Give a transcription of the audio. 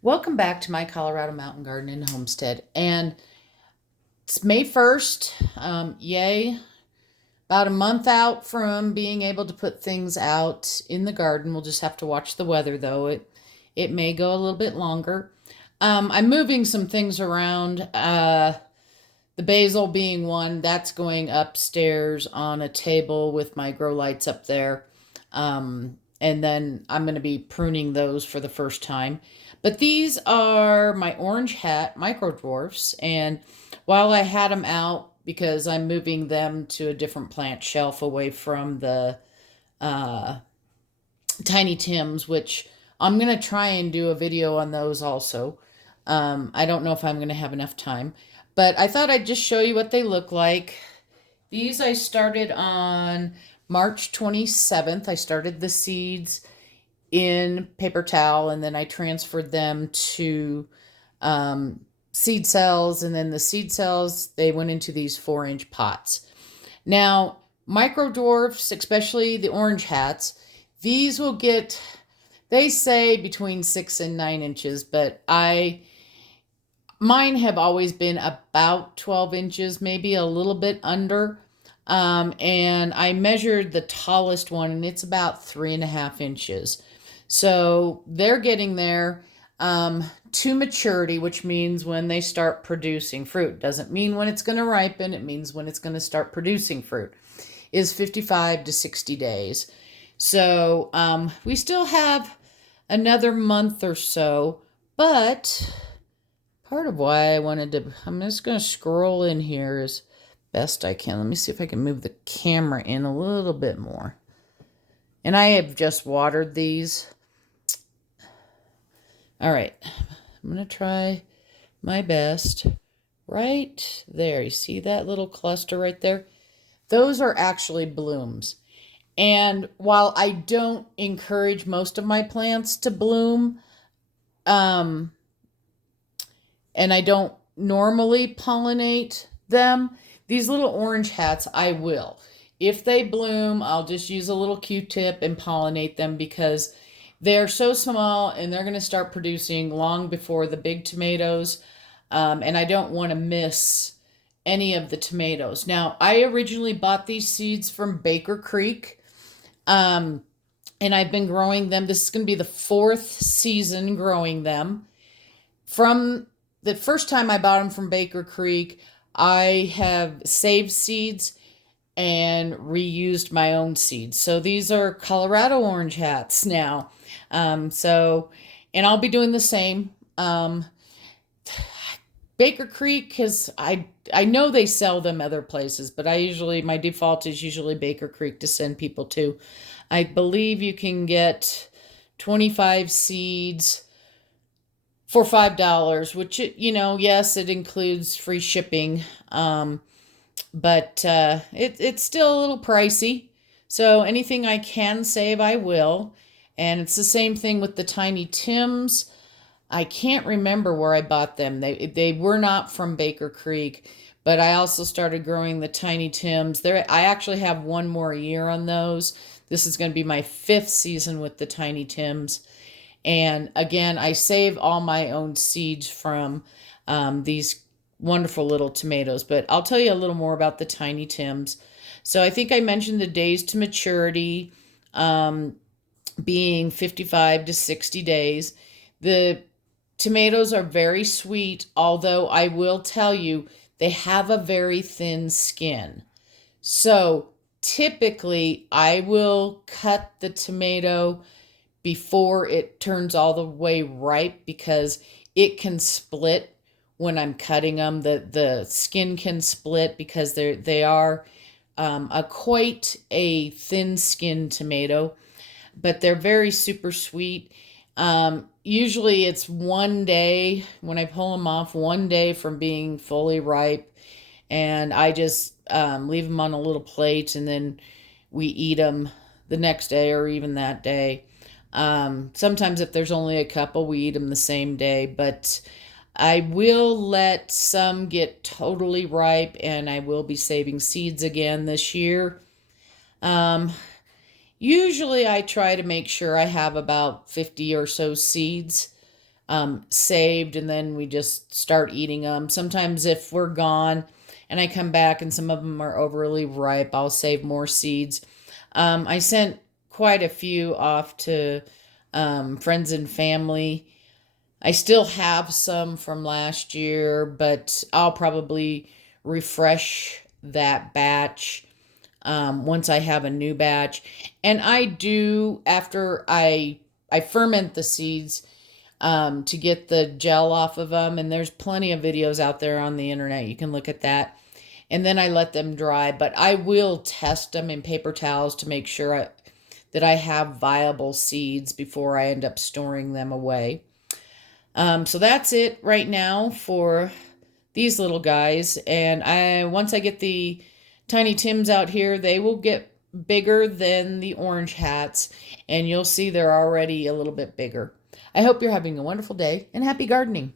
Welcome back to my Colorado Mountain Garden and Homestead. And it's May 1st. Yay. About a month out from being able to put things out in the garden. We'll just have to watch the weather though. It may go a little bit longer. I'm moving some things around. The basil being one, that's going upstairs on a table with my grow lights up there. And then I'm going to be pruning those for the first time. But these are my orange hat micro dwarfs. And while I had them out because I'm moving them to a different plant shelf away from the uh, Tiny Tims, which I'm going to try and do a video on those also. I don't know if I'm going to have enough time, but I thought I'd just show you what they look like. These I started on March 27th. I started the seeds in paper towel and then I transferred them to seed cells. And then the seed cells, they went into these 4-inch pots. Now, micro dwarfs, especially the orange hats, these will get, they say between 6 and 9 inches, but mine have always been about 12 inches, maybe a little bit under. And I measured the tallest one and it's about 3.5 inches. So they're getting there to maturity, which means when they start producing fruit. Doesn't mean when it's going to ripen, it means when it's going to start producing fruit, is 55 to 60 days. So we still have another month or so, but part of why I wanted to, I'm just going to scroll in here as best I can. Let me see if I can move the camera in a little bit more. And I have just watered these. All right, I'm going to try my best. Right there, you see that little cluster right there? Those are actually blooms. And while I don't encourage most of my plants to bloom, um, and I don't normally pollinate them, these little orange hats, I will. If they bloom, I'll just use a little Q-tip and pollinate them because they're so small and they're going to start producing long before the big tomatoes. And I don't want to miss any of the tomatoes. Now, I originally bought these seeds from Baker Creek. Um, and I've been growing them. This is going to be the 4th season growing them. From the first time I bought them from Baker Creek, I have saved seeds and reused my own seeds. So these are Colorado orange hats now. And I'll be doing the same. Baker Creek because I know they sell them other places, but my default is usually Baker Creek to send people to. I believe you can get 25 seeds for $5, which yes, it includes free shipping, but it's still a little pricey. So anything I can save, I will. And it's the same thing with the Tiny Tims. I can't remember where I bought them. They were not from Baker Creek, but I also started growing the Tiny Tims. I actually have one more year on those. This is going to be my 5th season with the Tiny Tims. And again, I save all my own seeds from these wonderful little tomatoes. But I'll tell you a little more about the Tiny Tims. So I think I mentioned the days to maturity being 55 to 60 days. The tomatoes are very sweet, although I will tell you they have a very thin skin. So typically, I will cut the tomato before it turns all the way ripe because it can split when I'm cutting them. The skin can split because they are quite a thin skinned tomato, but they're very super sweet. Usually it's one day when I pull them off, one day from being fully ripe, and I just leave them on a little plate and then we eat them the next day or even that day. Sometimes if there's only a couple, we eat them the same day, but I will let some get totally ripe and I will be saving seeds again this year. Um, Usually I try to make sure I have about 50 or so seeds saved, and then we just start eating them. Sometimes if we're gone and I come back and some of them are overly ripe, I'll save more seeds. I sent quite a few off to friends and family. I still have some from last year, but I'll probably refresh that batch once I have a new batch. And I do, after I ferment the seeds to get the gel off of them, and there's plenty of videos out there on the internet. You can look at that. And then I let them dry, but I will test them in paper towels to make sure that I have viable seeds before I end up storing them away. So that's it right now for these little guys. And once I get the Tiny Tims out here, they will get bigger than the orange hats, and you'll see they're already a little bit bigger. I hope you're having a wonderful day and happy gardening.